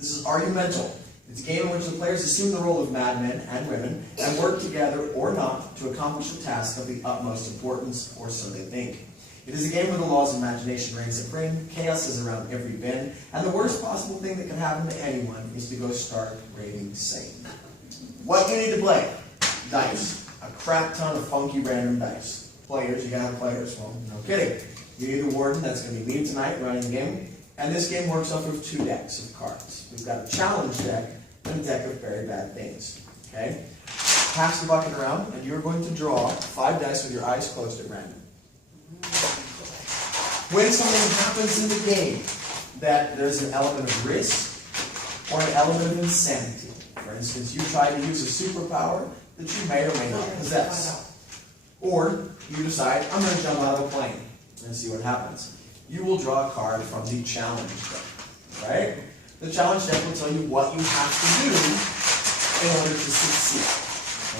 This is argumental. It's a game in which the players assume the role of madmen and women and work together or not to accomplish a task of the utmost importance, or so they think. It is a game where the laws of imagination reign supreme, chaos is around every bend, and the worst possible thing that can happen to anyone is to go stark raving sane. What do you need to play? Dice. A crap ton of funky random dice. Players, you gotta have players. Well, no kidding. You need the warden, that's gonna be me tonight running the game. And this game works off of 2 decks of cards. We've got a challenge deck and a deck of very bad things. Okay? Pass the bucket around, and you're going to draw 5 dice with your eyes closed at random. When something happens in the game that there's an element of risk or an element of insanity, for instance, you try to use a superpower that you may or may not possess, or you decide, I'm going to jump out of a plane and see what happens. You will draw a card from the challenge deck, right? The challenge deck will tell you what you have to do in order to succeed.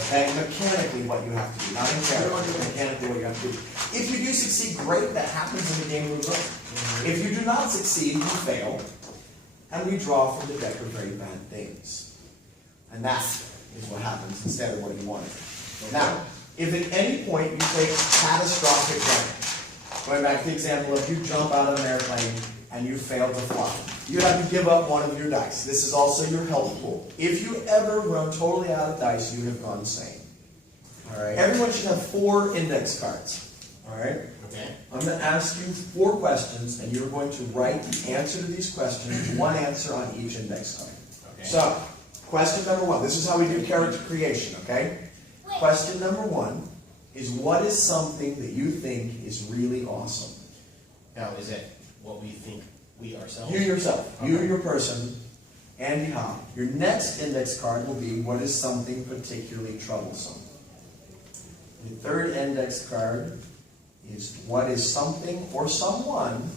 Okay, mechanically what you have to do, not in character, mechanically what you have to do. If you do succeed, great, that happens in the game moves on. If you do not succeed, you fail, and we draw from the deck of very bad things. And that is what happens instead of what you wanted. Now, if at any point you take catastrophic damage, going back to the example of you jump out of an airplane and you fail to fly, you have to give up one of your dice. This is also your health pool. If you ever run totally out of dice, you have gone insane. All right. Everyone should have 4 index cards. All right. Okay. I'm going to ask you 4 questions, and you're going to write the answer to these questions, 1 answer on each index card. Okay. So, question number 1. This is how we do character creation. Okay. Question number 1 is, what is something that you think is really awesome? Now, is that what we think we ourselves? You yourself. Okay. You, your person. Andy Hopp. Your next index card will be, what is something particularly troublesome? The 3rd index card is, what is something or someone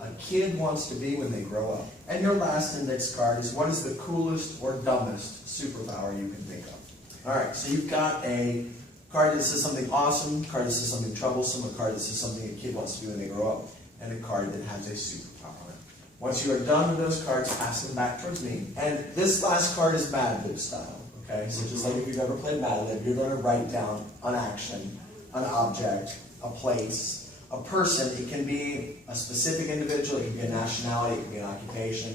a kid wants to be when they grow up? And your last index card is, what is the coolest or dumbest superpower you can think of? Alright, so you've got a card that says something awesome, a card that says something troublesome, a card that says something a kid wants to be when they grow up, and a card that has a superpower. Once you are done with those cards, pass them back towards me. And this last card is Mad Lib style. Okay, so just like if you've ever played Mad Lib, you're going to write down an action, an object, a place, a person. It can be a specific individual, it can be a nationality, it can be an occupation,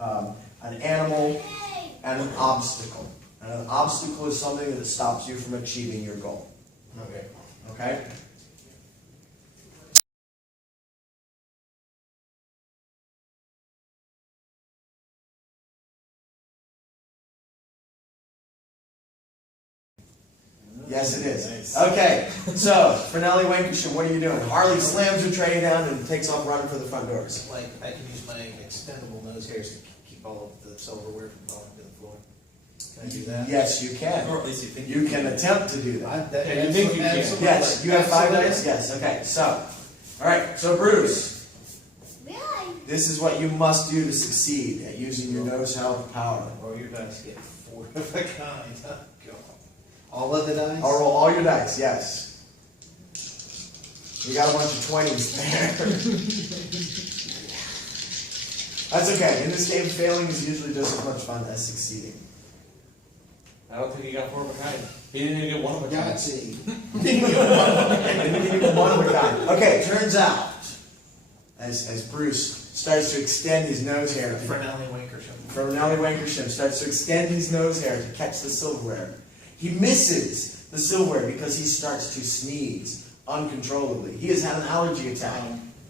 an animal, and an obstacle. And an obstacle is something that stops you from achieving your goal. Okay. Okay? Yes, it is. Nice. Okay, so, Fernelli Wankersham, what are you doing? Harley slams her tray down and takes off running for the front doors. Like, I can use my extendable nose hairs to keep all of the silverware from falling to the floor. Can I do that? Yes, you can. Or at least you think You can attempt to do that. Yeah, you think you can. Yes, you have 5 minutes? Yes, okay, so, alright, so Bruce, Really? this is what you must do to succeed at using your nose health power. Roll your dice, get 4 of a kind. Oh, God. All of the dice? I'll roll all your dice, yes. You got a bunch of 20s there. That's okay, in this game, failing is usually just as much fun as succeeding. I don't think he got 4 of a kind. He didn't even get 1 of a kind. And you can even 1 of a kind. Okay, turns out, as Bruce starts to extend his nose hair, Fernelli Wankersham. Fernelli Wankersham starts to extend his nose hair to catch the silverware. He misses the silverware because he starts to sneeze uncontrollably. He has had an allergy attack.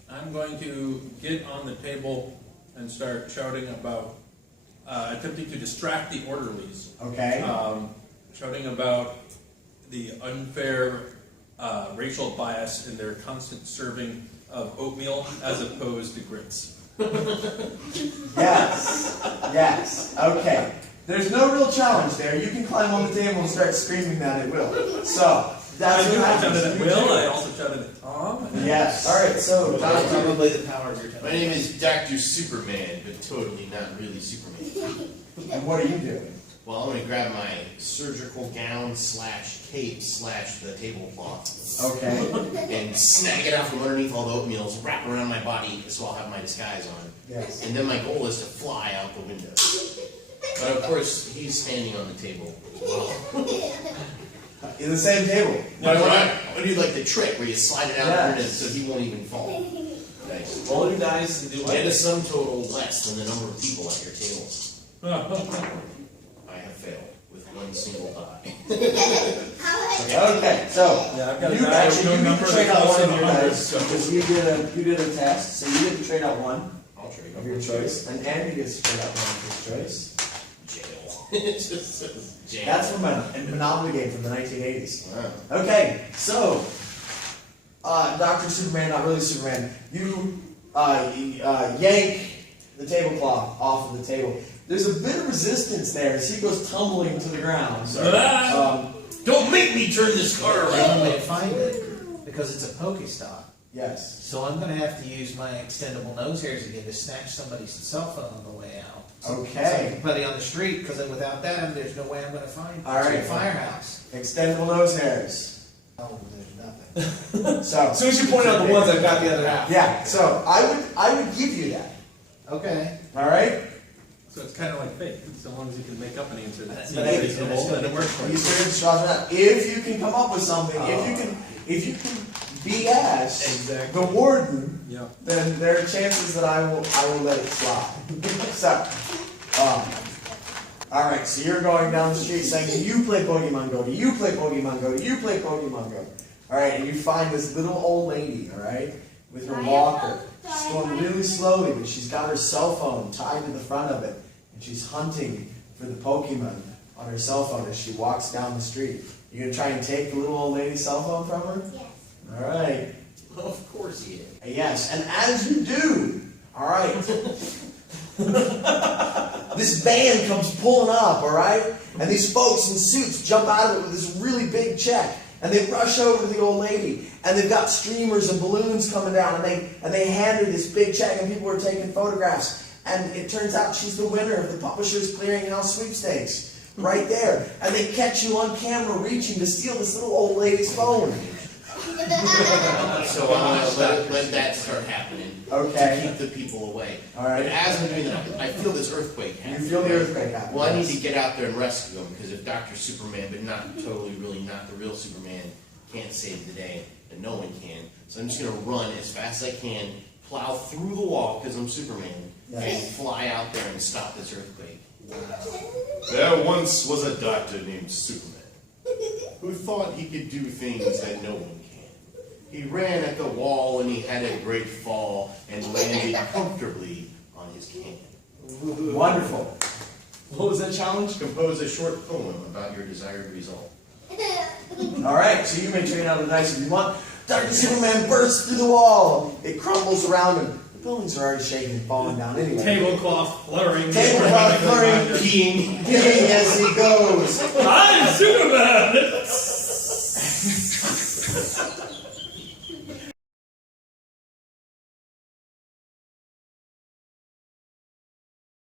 I'm going to get on the table and start shouting about, attempting to distract the orderlies. Okay? Shouting about the unfair racial bias in their constant serving of oatmeal as opposed to grits. Yes. Yes. Okay. There's no real challenge there. You can climb on the table and start screaming that at will. So, that's what I shouted happens. at Will, I also shouted at Tom. Yes. Alright, so, That's probably the power of your tongue. My name is Dr. Superman, but totally not really Superman. and what are you doing? Well, I'm gonna grab my surgical gown / cape / the tablecloth Okay. and snag it out from underneath all the oatmeals, wrap it around my body so I'll have my disguise on. Yes. And then my goal is to fly out the window. But of course, he's standing on the table as well. In the same table. But I want to do like the trick where you slide it out Yes. and so he won't even fall. Nice. Roll your dice and do Get a what? sum total less than the number of people at your table. I have failed with one single die. Okay, so Yeah, I've got a you die actually with you no get to number trade that's out less one of than your 100, dice so- because you did a test, so you get to trade out one I'll trade of your choice, and Andy gets to trade out one of his choice. Jail. It just says jail. That's from a Monopoly game from the 1980s. Wow. Okay, so Dr. Superman, not really Superman, you yank the tablecloth off of the table. There's a bit of resistance there as he goes tumbling to the ground. So, Don't make me turn this car The around. only way to find it, because it's a Pokestop. yes. So I'm gonna have to use my extendable nose hairs again to snatch somebody's cell phone on the way out. So Okay. somebody on the street, because without them, there's no way I'm gonna find All right. the firehouse. Extendable nose hairs. Oh, there's nothing. So As soon as you point out the ones, I've got the other half. yeah, so I would give you that. Okay. All right. So it's kind of like fake, so long as you can make up an answer that seems But hey, reasonable, then it works for You you. start straws out. If you can come up with something, if you can BS Exactly. the warden, Yeah. then there are chances that I will let it slide. So, all right. So you're going down the street saying, "Do you play Pokemon Go? Do you play Pokemon Go? Do you play Pokemon Go?" All right, and you find this little old lady, all right, with her walker. She's going really slowly, but she's got her cell phone tied to the front of it, and she's hunting for the Pokemon on her cell phone as she walks down the street. You gonna try and take the little old lady's cell phone from her? Yes. All right. Of course he is. Yes, and as you do, all right, this van comes pulling up, all right, and these folks in suits jump out of it with this really big check, and they rush over to the old lady, and they've got streamers and balloons coming down, and they hand her this big check, and people are taking photographs, and it turns out she's the winner of the Publishers Clearinghouse sweepstakes, right there, and they catch you on camera reaching to steal this little old lady's phone. So I'm gonna let that start happening Okay. to keep the people away. All right. But as I'm doing that, I feel this earthquake You happen. feel the earthquake happen. Well, I need yes. to get out there and rescue him because if Dr. Superman, but not totally, really not the real Superman, can't save the day, then no one can. So I'm just gonna run as fast as I can, plow through the wall because I'm Superman, Yes. and fly out there and stop this earthquake. There once was a doctor named Superman who thought he could do things that no one can. He ran at the wall and he had a great fall and landed comfortably on his cane. Wonderful. What was that challenge? Compose a short poem about your desired result. All right, so you may train out the dice if you want. Dr. Superman bursts through the wall. It crumbles around him. The buildings are already shaking and falling down anyway. Tablecloth fluttering. Tablecloth fluttering. Peeing. Peeing as he goes. I'm Superman!